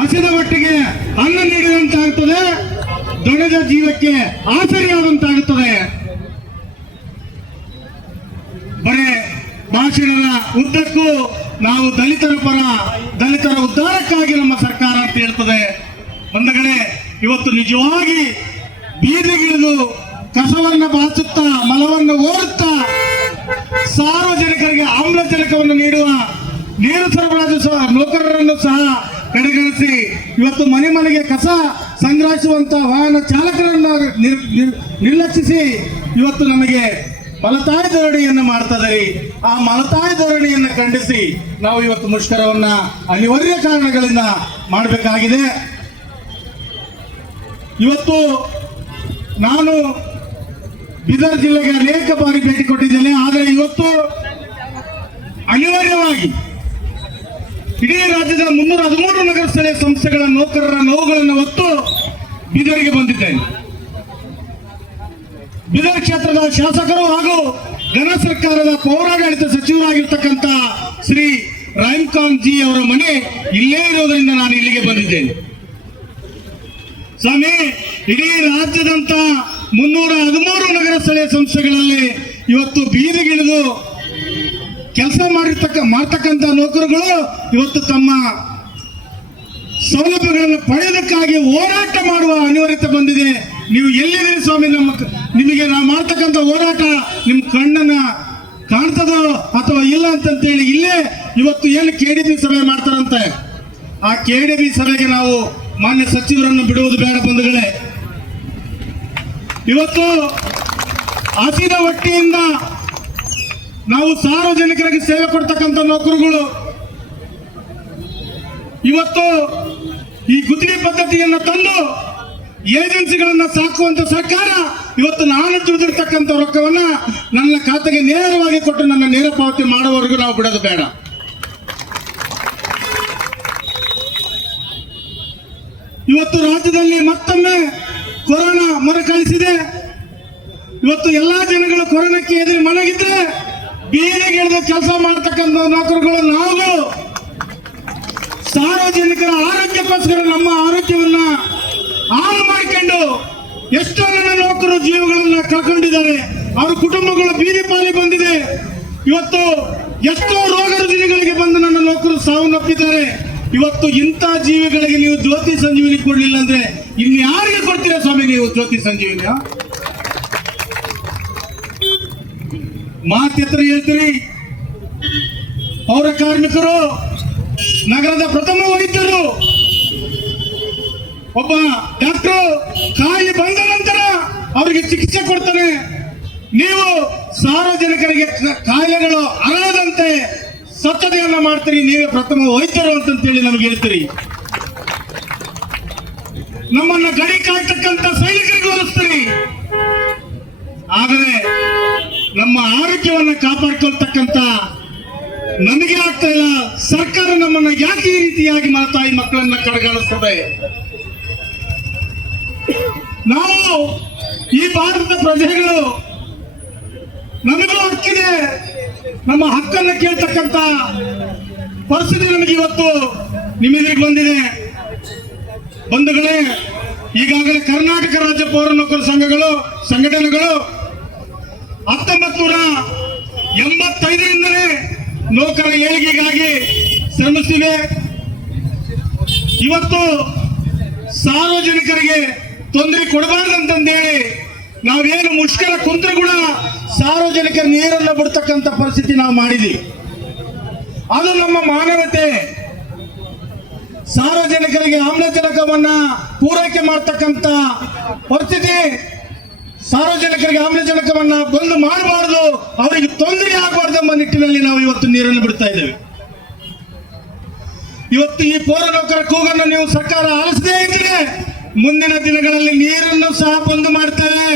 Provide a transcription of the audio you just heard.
ಹಸಿದ ಹೊಟ್ಟೆಗೆ ಅನ್ನ ನೀಡಿದಂತಾಗುತ್ತದೆ, ದೊಣದ ಜೀವಕ್ಕೆ ಆಸರಿಯಾದಂತಾಗುತ್ತದೆ. ಬರೇ ಭಾಷಣದ ಉದ್ದಕ್ಕೂ ನಾವು ದಲಿತರ ಪರ, ದಲಿತರ ಉದ್ಧಾರಕ್ಕಾಗಿ ನಮ್ಮ ಸರ್ಕಾರ ಅಂತ ಹೇಳ್ತದೆ. ಬಂಧುಗಳೇ, ಇವತ್ತು ನಿಜವಾಗಿ ಬೀದಿಗಿಳಿದು ಕಸವನ್ನು ಬಾಚುತ್ತಾ, ಮಲವನ್ನು ಓಡುತ್ತಾ, ಸಾರ್ವಜನಿಕರಿಗೆ ಆಮ್ಲಜನಕವನ್ನು ನೀಡುವ ನೀರು ಸರಬರಾಜು ನೌಕರರನ್ನು ಸಹ ಕಡೆಗಣಿಸಿ ಇವತ್ತು ಮನೆ ಮನೆಗೆ ಕಸ ಸಂಗ್ರಹಿಸುವಂತ ವಾಹನ ಚಾಲಕರನ್ನು ನಿರ್ಲಕ್ಷಿಸಿ ಇವತ್ತು ನಮಗೆ ಮಲತಾಯಿ ಧೋರಣೆಯನ್ನು ಮಾಡ್ತದೆ. ಆ ಮಲತಾಯಿ ಧೋರಣೆಯನ್ನು ಖಂಡಿಸಿ ನಾವು ಇವತ್ತು ಮುಷ್ಕರವನ್ನ ಅನಿವಾರ್ಯ ಕಾರಣಗಳಿಂದ ಮಾಡಬೇಕಾಗಿದೆ. ಇವತ್ತು ನಾನು ಬೀದರ್ ಜಿಲ್ಲೆಗೆ ಅನೇಕ ಬಾರಿ ಭೇಟಿ ಕೊಟ್ಟಿದ್ದೇನೆ. ಆದರೆ ಇವತ್ತು ಅನಿವಾರ್ಯವಾಗಿ ಇಡೀ ರಾಜ್ಯದ 313 ನಗರ ಸ್ಥಳೀಯ ಸಂಸ್ಥೆಗಳ ನೌಕರರ ನೋವುಗಳನ್ನು ಹೊತ್ತು ಬೀದರ್ಗೆ ಬಂದಿದ್ದೇನೆ. ಬೀದರ್ ಕ್ಷೇತ್ರದ ಶಾಸಕರು ಹಾಗೂ ಘನ ಸರ್ಕಾರದ ಪೌರಾಡಳಿತ ಸಚಿವರಾಗಿರ್ತಕ್ಕಂಥ ಶ್ರೀ ರಹೀಂ ಖಾನ್ ಜಿ ಅವರ ಮನೆ ಇಲ್ಲೇ ಇರೋದ್ರಿಂದ ನಾನು ಇಲ್ಲಿಗೆ ಬಂದಿದ್ದೇನೆ. ಸ್ವಾಮಿ, ಇಡೀ ರಾಜ್ಯದಂತ 313 ನಗರ ಸ್ಥಳೀಯ ಸಂಸ್ಥೆಗಳಲ್ಲಿ ಇವತ್ತು ಬೀದಿಗಿಳಿದು ಕೆಲಸ ಮಾಡ್ತಕ್ಕಂಥ ನೌಕರರು ಇವತ್ತು ತಮ್ಮ ಸೌಲಭ್ಯಗಳನ್ನು ಪಡೆಯೋದಕ್ಕಾಗಿ ಹೋರಾಟ ಮಾಡುವ ಅನಿವಾರ್ಯತೆ ಬಂದಿದೆ. ನೀವು ಎಲ್ಲಿದ್ದೀರಿ ಸ್ವಾಮಿ? ನಿಮಗೆ ನಾವು ಮಾಡ್ತಕ್ಕಂಥ ಹೋರಾಟ ನಿಮ್ಮ ಕಣ್ಣನ್ನ ಕಾಣ್ತದೋ ಅಥವಾ ಇಲ್ಲ ಅಂತೇಳಿ ಇಲ್ಲೇ ಇವತ್ತು ಏನು KDB ಸಭೆ ಮಾಡ್ತಾರಂತೆ, ಆ KDB ಸಭೆಗೆ ನಾವು ಮಾನ್ಯ ಸಚಿವರನ್ನು ಬಿಡುವುದು ಬೇಡ ಬಂಧುಗಳೇ. ಇವತ್ತು ಹಸಿದ ಹೊಟ್ಟೆಯಿಂದ ನಾವು ಸಾರ್ವಜನಿಕರಿಗೆ ಸೇವೆ ಕೊಡ್ತಕ್ಕಂಥ ನೌಕರರುಗಳು ಇವತ್ತು ಈ ಗುತ್ತಿಗೆ ಪದ್ಧತಿಯನ್ನು ತಂದು ಏಜೆನ್ಸಿಗಳನ್ನ ಸಾಕುವಂತ ಸರ್ಕಾರ ಇವತ್ತು ನಾನು ದುಡಿದಿರ್ತಕ್ಕಂಥ ರೊಕ್ಕವನ್ನ ನನ್ನ ಖಾತೆಗೆ ನೇರವಾಗಿ ಕೊಟ್ಟು ನನ್ನ ನೇರ ಪಾವತಿ ಮಾಡುವವರೆಗೂ ನಾವು ಬಿಡೋದು ಬೇಡ. ಇವತ್ತು ರಾಜ್ಯದಲ್ಲಿ ಮತ್ತೊಮ್ಮೆ ಕೊರೋನಾ ಮರುಕಳಿಸಿದೆ. ಇವತ್ತು ಎಲ್ಲಾ ಜನಗಳು ಕೊರೋನಾಕ್ಕೆ ಎದುರು ಮಲಗಿದ್ರೆ ಬೀದಿಗಿಳಿದ ಕೆಲಸ ಮಾಡ್ತಕ್ಕಂಥ ನೌಕರರುಗಳು ನಾವು ಸಾರ್ವಜನಿಕರ ಆರೋಗ್ಯಕ್ಕೋಸ್ಕರ ನಮ್ಮ ಆರೋಗ್ಯವನ್ನ ಹಾಳು ಮಾಡಿಕೊಂಡು ಎಷ್ಟೋ ಜನ ನೌಕರರು ಜೀವಗಳನ್ನ ಕಳ್ಕೊಂಡಿದ್ದಾರೆ. ಅವರ ಕುಟುಂಬಗಳು ಬೀದಿ ಪಾಲಿ ಬಂದಿದೆ. ಇವತ್ತು ಎಷ್ಟೋ ರೋಗ ರುಜಿನಗಳಿಗೆ ಬಂದು ನನ್ನ ನೌಕರರು ಸಾವನ್ನಪ್ಪಿದ್ದಾರೆ. ಇವತ್ತು ಇಂಥ ಜೀವಿಗಳಿಗೆ ನೀವು ಜ್ಯೋತಿ ಸಂಜೀವಿನಿ ಕೊಡ್ಲಿಲ್ಲ ಅಂದ್ರೆ ಇನ್ಯಾರಿಗೆ ಕೊಡ್ತೀರಾ ಸ್ವಾಮಿ ನೀವು ಜ್ಯೋತಿ ಸಂಜೀವಿನಿ? ಮಾತೆತ್ರ ಹೇಳ್ತೀರಿ. ಪೌರ ಕಾರ್ಮಿಕರು, ನಗರದ ಪ್ರಥಮ ವೈದ್ಯರು, ಒಬ್ಬ ಡಾಕ್ಟರ್ ಕಾಯಿಲೆ ಬಂದ ನಂತರ ಅವರಿಗೆ ಚಿಕಿತ್ಸೆ ಕೊಡ್ತಾನೆ. ನೀವು ಸಾರ್ವಜನಿಕರಿಗೆ ಕಾಯಿಲೆಗಳು ಹರಡದಂತೆ ಸ್ವಚ್ಛತೆಯನ್ನ ಮಾಡ್ತೀರಿ. ನೀವೇ ಪ್ರಥಮ ವೈದ್ಯರು ಅಂತೇಳಿ ನಮಗೆ ಹೇಳ್ತೀರಿ. ನಮ್ಮನ್ನ ಗಡಿ ಕಾಯ್ತಕ್ಕಂಥ ಸೈನಿಕರಿಗೆ ಹೋಲಿಸ್ತೀರಿ. ಆದರೆ ನಮ್ಮ ಆರೋಗ್ಯವನ್ನ ಕಾಪಾಡ್ಕೊಳ್ತಕ್ಕಂಥ ನಮಗೆ ಆಗ್ತಾ ಇಲ್ಲ. ಸರ್ಕಾರ ನಮ್ಮನ್ನ ಯಾಕೆ ಈ ರೀತಿಯಾಗಿ ತಾಯಿ ಮಕ್ಕಳನ್ನ ಕಡೆಗಣಿಸ್ತದೆ? ನಾವು ಈ ಭಾರತದ ಪ್ರಜೆಗಳು, ನಮಗೂ ಹಕ್ಕಿದೆ. ನಮ್ಮ ಹಕ್ಕನ್ನು ಕೇಳ್ತಕ್ಕಂಥ ಪರಿಸ್ಥಿತಿ ನಮಗೆ ಇವತ್ತು ನಿಮ್ಮೆದುರಿಗೆ ಬಂದಿದೆ. ಬಂಧುಗಳೇ, ಈಗಾಗಲೇ ಕರ್ನಾಟಕ ರಾಜ್ಯ ಪೌರ ನೌಕರ ಸಂಘಟನೆಗಳು 1985ರಿಂದಲೇ ನೌಕರ ಏಳಿಗೆಗಾಗಿ ಶ್ರಮಿಸಿವೆ. ಇವತ್ತು ಸಾರ್ವಜನಿಕರಿಗೆ ತೊಂದರೆ ಕೊಡಬಾರ್ದಂತಂದೇಳಿ ನಾವೇನು ಮುಷ್ಕರ ಕುಂತ್ರು ಕೂಡ ಸಾರ್ವಜನಿಕರ ನೀರನ್ನು ಬಿಡ್ತಕ್ಕಂಥ ಪರಿಸ್ಥಿತಿ ನಾವು ಮಾಡಿದ್ವಿ. ಅದು ನಮ್ಮ ಮಾನವತೆ. ಸಾರ್ವಜನಿಕರಿಗೆ ಆಮ್ಲಜನಕವನ್ನ ಪೂರೈಕೆ ಮಾಡ್ತಕ್ಕಂಥ ಪರಿಸ್ಥಿತಿ, ಸಾರ್ವಜನಿಕರಿಗೆ ಆಮ್ಲಜನಕವನ್ನ ಬಂದ್ ಮಾಡಬಾರ್ದು, ಅವರಿಗೆ ತೊಂದರೆ ಆಗಬಾರ್ದು ಎಂಬ ನಿಟ್ಟಿನಲ್ಲಿ ನಾವು ಇವತ್ತು ನೀರನ್ನು ಬಿಡ್ತಾ ಇದ್ದೇವೆ. ಇವತ್ತು ಈ ಪೌರ ನೌಕರ ಕೂಗನ್ನು ನೀವು ಸರ್ಕಾರ ಆಲಿಸದೇ ಇದ್ರೆ ಮುಂದಿನ ದಿನಗಳಲ್ಲಿ ನೀರನ್ನು ಸಹ ಬಂದ್ ಮಾಡ್ತೇವೆ.